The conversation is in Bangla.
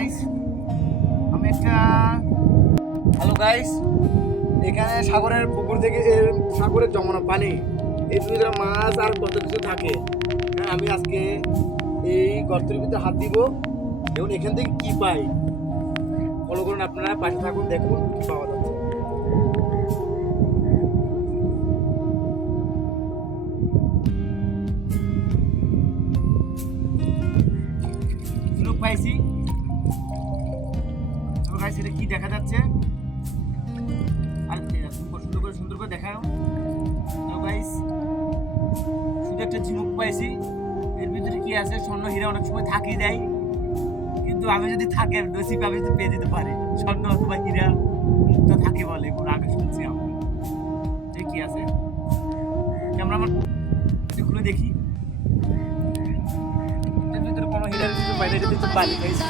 গাইস, আমি একটা হ্যালো গাইস, এখানে সাগরের পুকুর থেকে সাগরের জমানো পানি, এর ভিতরে মাছ আর কত কিছু থাকে। হ্যাঁ, আমি আজকে এই গর্তের ভিতরে হাত দিব এবং এখান থেকে কি পাই ফলো করুন, আপনারা পাশে থাকুন, দেখুন কি পাওয়া যাচ্ছে। পাইছি গাইস, এটা কি দেখা যাচ্ছে? আর সুন্দর করে দেখাও গাইস। শুধু একটা ঝিনুক পাইছি, এর ভিতরে কি আছে? স্বর্ণ হীরা অনেক সময় থাকি দেয়, কিন্তু আমি যদি থাকে নসিব আমি যদি পেয়ে যেতে পারি স্বর্ণ অথবা হীরা মুক্ত থাকে বলে, আগে শুনছি আমরা। কি আছে ক্যামেরা আমার খুলে দেখি, এর ভিতরে কোনো হীরার কিছু পাই না, এটা কিন্তু বালি গাইস।